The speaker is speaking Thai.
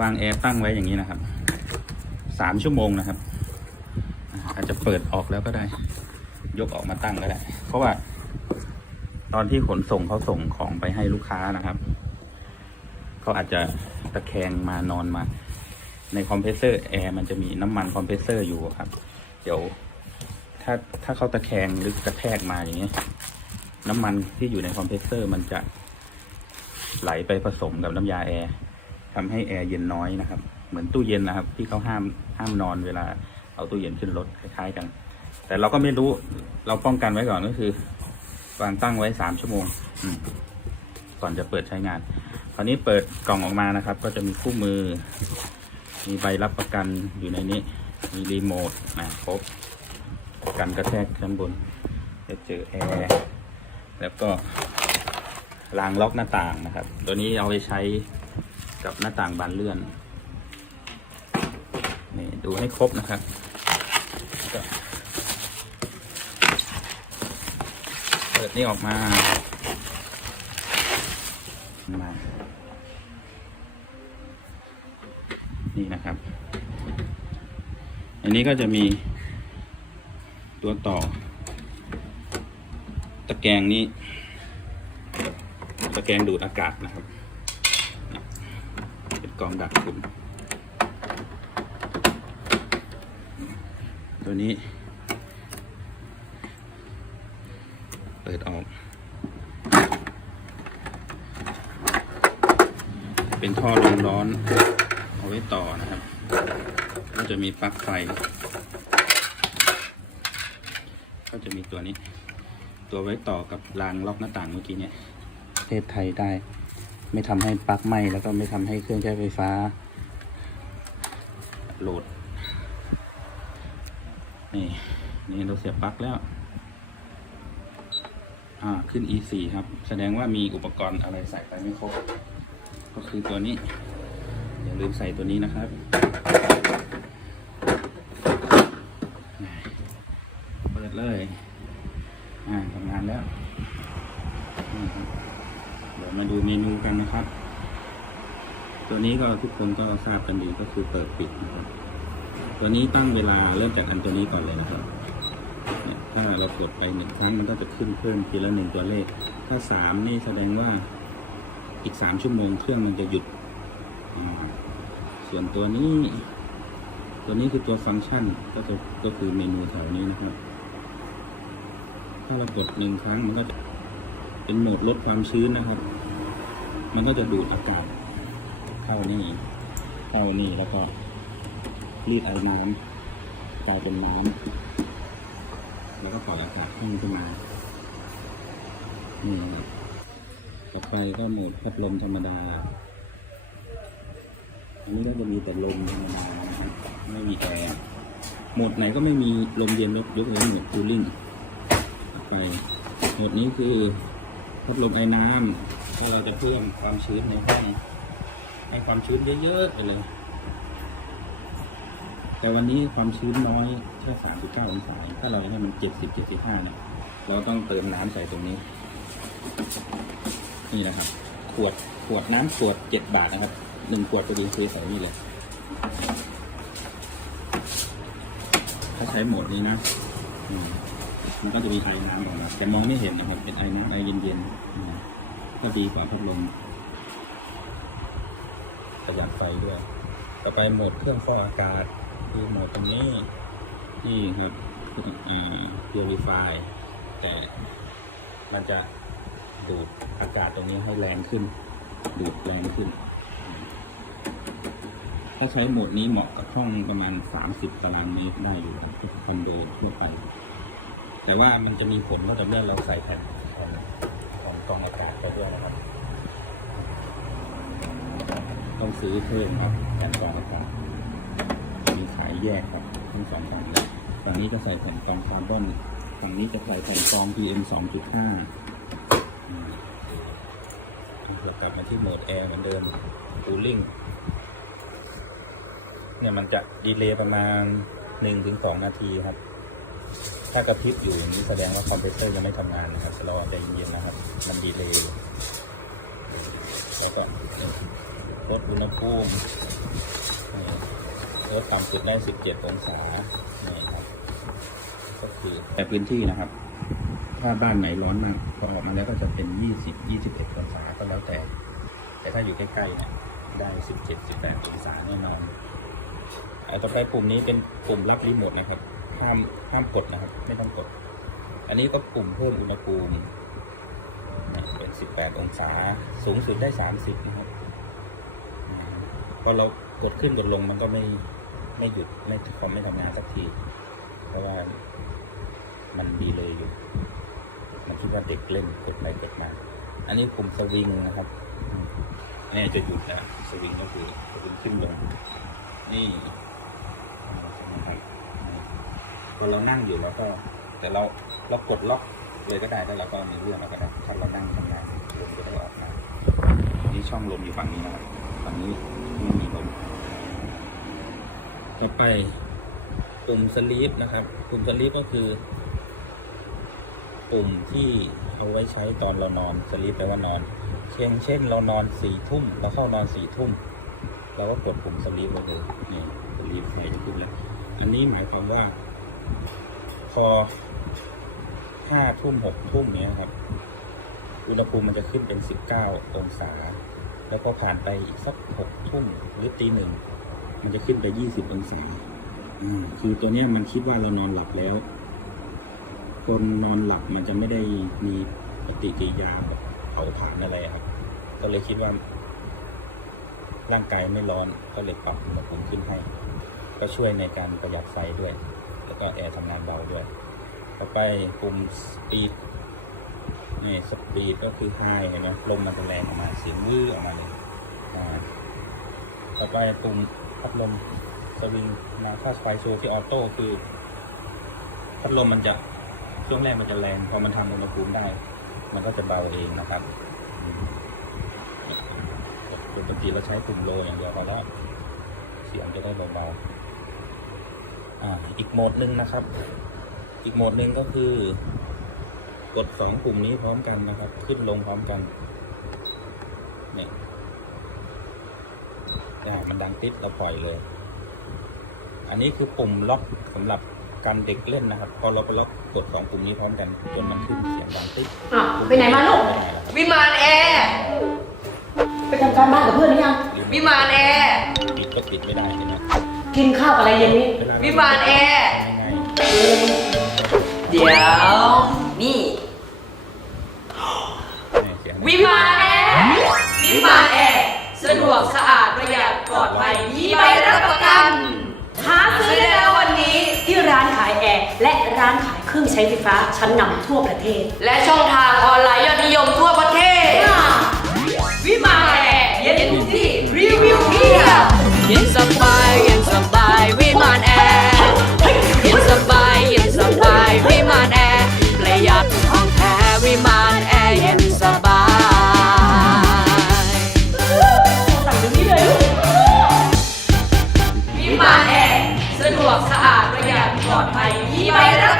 วางแอร์ตั้งไว้อย่างนี้นะครับสามชั่วโมงนะครับ อาจจะเปิดออกแล้วก็ได้ ยกออกมาตั้งก็ได้ เพราะว่า ตอนที่ขนส่งเขาส่งของไปให้ลูกค้านะครับเขาอาจจะตะแคงมานอนมา ในคอมเพรสเซอร์แอร์มันจะมีน้ำมันคอมเพรสเซอร์อยู่ครับ เดี๋ยว ถ้าถ้าเขาตะแคงหรือกระแทกมาอย่างเงี้น้ำมันที่อยู่ในคอมเพรสเซอร์มันจะไหลไปผสมกับน้ำยาแอร์ ทำให้แอร์เย็นน้อยนะครับ เหมือนตู้เย็นนะครับ ที่เขาห้ามห้ามนอนเวลาเอาตู้เย็นขึ้นรถคล้ายๆกัน แต่เราก็ไม่รู้เราป้องกันไว้ก่อนก็คือวางตั้งไว้สามชั่วโมงอืก่อนจะเปิดใช้งาน คราวนี้เปิดกล่องออกมานะครับ ก็จะมีคู่มือ มีใบรับประกันอยู่ในนี้ มีรีโมทนะครบกันกระแทกชั้นบนจะเจอแอร์แล้วก็รางล็อกหน้าต่างนะครับ ตัวนี้เอาไปใช้ กับหน้าต่างบานเลื่อนนี่ดูให้ครบนะครับเปิดนี่ออกมามานี่นะครับ อันนี้ก็จะมีตัวต่อ ตะแกรงนี้ ตะแกรงดูดอากาศนะครับ กองดักฝุ่นตัวนี้ เปิดออก เป็นท่อลมร้อน เอาไว้ต่อนะครับ ก็จะมีปลั๊กไฟ ก็จะมีตัวนี้ ตัวไว้ต่อกับรางล็อกหน้าต่างเมื่อกี้เนี่ยประเทศไทยได้ ไม่ทำให้ปลั๊กไหม้แล้วก็ไม่ทำให้เครื่องใช้ไฟฟ้าโหลด นี่นี่เราเสียบปลั๊กแล้ว อ่าขึ้น E4 ครับ แสดงว่ามีอุปกรณ์อะไรใส่ไปไม่ครบ ก็คือตัวนี้ อย่าลืมใส่ตัวนี้นะครับเปิดเลย อ่าทำงานแล้วนี่ครับเดี๋ยว มาดูเมนูกันนะครับ ตัวนี้ก็ทุกคนก็ทราบกันดีก็คือเปิดปิดนะครับ ตัวนี้ตั้งเวลาเริ่มจากอันตัวนี้ก่อนเลยนะครับถ้าเรากดไปหนึ่งครั้งมันก็จะขึ้นเพิ่มทีละหนึ่งตัวเลข ถ้าสามนี่แสดงว่าอีกสามชั่วโมงเครื่องมันจะหยุด ส่วนตัวนี้ ตัวนี้คือตัวฟังก์ชันก็จะก็คือเมนูแถวนี้นะครับ ถ้าเรากดหนึ่งครั้งมันก็เป็นโหมดลดความชื้นนะครับ มันก็จะดูดอากาศเข้านี่เข้านี่แล้วก็รีดไอ้น้ำกลายเป็นน้ำแล้วก็ปล่อยอากาศให้นขึ้นมานี่ต่อไปก็โหมดพัดลมธรรมดา อันนี้ก็จะมีแต่ลมธรรมดาไม่มีแอร์โหมดไหนก็ไม่มีลมเย็นยกยกเว้นโหมดคูลิ่งไปโหมดนี้คือพัดลมไอ้น้ำ ถ้าเราจะเพิ่มความชื้นในห้องให้ความชื้นเยอะๆไปเลย แต่วันนี้ความชื้นน้อยแค่สามสิบเก้าองศาถ้าเราให้มันเจ็ดสิบเจ็ดสิบห้านะเราต้องเติมน้ำใส่ตรงนี้ นี่นะครับ ขวดขวดน้ำขวดเจ็ดบาทนะครับหนึ่งขวดพอดีคือใส่นี่เลย ถ้าใช้โหมดนี้นะมันก็จะมีไอน้ำออกมาแต่มองไม่เห็นนะครับ เป็นไอ้น้ำไอเย็นๆ ก็ดีกว่าพัดลมประหยัดไฟด้วย ต่อไปโหมดเครื่องฟอกอากาศ คือโหมดตรงนี้นี่ครับอ่า purify แต่มันจะดูดอากาศตรงนี้ให้แรงขึ้น ดูดแรงขึ้น ถ้าใช้โหมดนี้เหมาะกับห้องประมาณ 30 ตารางเมตรได้อยู่คอนโดทั่วไป แต่ว่ามันจะมีผลก็จะเมื่อเราใส่แผ่น กองอากาศไปด้วยนะครับ ต้องซื้อเพิ่มครับแผ่นกองอากาศมีขายแยกครับทั้งสองฝั่งเลยฝั่งนี้จะใส่แผ่นกองคาร์บอนฝั่งนี้จะใส่แผ่นกอง PM 2.5อืมเดี๋ยวกลับมาที่โหมดแอร์เหมือนเดิม cooling เนี่ยมันจะดีเลย์ประมาณหนึ่งถึงสองนาทีครับ ถ้ากระพริบอยู่นี้แสดงว่าคอมเพรสเซอร์ยังไม่ทำงานนะครับรอใจเย็นๆนะครับ มันดีเลยแล้วก็ลดอุณหภูมิลดต่ำสุดได้ 17 องศานี่ครับ ก็คือแต่พื้นที่นะครับ ถ้าบ้านไหนร้อนมากพอออกมาแล้วก็จะเป็น 20 21 องศาก็แล้วแต่ แต่ถ้าอยู่ใกล้ๆเนี่ยได้ 17 18 องศาแน่นอนเอาต่อไปปุ่มนี้เป็นปุ่มรับรีโมทนะครับ ห้ามห้ามกดนะครับ ไม่ต้องกด อันนี้ก็ปุ่มเพิ่มอุณหภูมินะเป็น 18 องศา สูงสุดได้ 30 นะครับพอเรากดขึ้นกดลงมันก็ไม่ไม่หยุดไม่คอมไม่ทำงานสักที เพราะว่ามันดีเลยอยู่ มันคิดว่าเด็กเล่นกดไปกดมา อันนี้ปุ่มสวิงนะครับนนี้จะหยุดแล้วสวิงก็คือสวิงขึ้นลงนี่อ่าใช่ไหมครับ พอเรานั่งอยู่เราก็ แต่เราเรากดล็อกเลยก็ได้แล้วเราก็มีเรื่องเราก็ได้ถ้าเรานั่งทำงานลมจะได้ออกมานี่ช่องลมอยู่ฝั่งนี้นะครับฝั่งนี้ไม่มีลมต่อไปปุ่มสลีปนะครับ ปุ่มสลีปก็คือปุ่มที่เอาไว้ใช้ตอนเรานอนสลีปแปลว่านอนเช่นเช่น เรานอนสี่ทุ่มเราเข้านอนสี่ทุ่มเราก็กดปุ่มสลีปไว้เลยนี่สลีปไฟขึ้นแล้วอันนี้หมายความว่า พอห้าทุ่มหกทุ่มเนี้ยครับ อุณหภูมิมันจะขึ้นเป็นสิบเก้าองศา แล้วก็ผ่านไปอีกสักหกทุ่มหรือตีหนึ่งมันจะขึ้นไปยี่สิบองศาอ่าคือตัวเนี้ยมันคิดว่าเรานอนหลับแล้ว คนนอนหลับมันจะไม่ได้มีปฏิกิริยาแบบเผาผลาญอะไรครับ ก็เลยคิดว่า ร่างกายไม่ร้อนก็เลยปรับอุณหภูมิขึ้นให้ ก็ช่วยในการประหยัดไฟด้วย แล้วก็แอร์ทำงานเบาด้วย ต่อไปปุ่มสปีดนี่สปีดก็คือไฮเห็นไหมลมมันจะแรงออกมาเสียงวื้อออกมาเลยอ่าต่อไปปุ่มพัดลมสวิงมาค่าไฟโชว์ที่ออโต้คือพัดลมมันจะช่วงแรกมันจะแรงพอมันทำอุณหภูมิได้ มันก็จะเบาเองนะครับอืมปกติเราใช้ปุ่มโลอย่างเดียวพอแล้วเสียงจะได้เบาๆ อ่าอีกโหมดหนึ่งนะครับ อีกโหมดหนึ่งก็คือกดสองปุ่มนี้พร้อมกันนะครับ ขึ้นลงพร้อมกันเนี่ยอ่ามันดังติดเราปล่อยเลย อันนี้คือปุ่มล็อกสำหรับการเด็กเล่นนะครับ พอเราไปล็อกกดสองปุ่มนี้พร้อมกันจนมันขึ้นเสียงดังติ๊กอ้าวไปไหนมาลูกไม่ได้แล้วครับวิมานแอร์ไปทำการบ้านกับเพื่อนหรือยังวิมานแอร์ปิดก็ปิดไม่ได้เห็นไหม กินข้าวอะไรเย็นนี้เวลวิมานแอร์ทำยังไงเดี๋ยว นี่เนี่ยเสียงวิมานแอร์วิมานแอร์สะดวกสะอาดประหยัดปลอดภัยมีใบรับประกันหาซื้อได้แล้ววันนี้ที่ร้านขายแอร์และร้านขายเครื่องใช้ไฟฟ้าชั้นนำทั่วประเทศ และช่องทางออนไลน์ยอดนิยมทั่วประเทศ วิมานแอร์เย็นทุกที่รีวิวเพียบเย็นสบายเย็น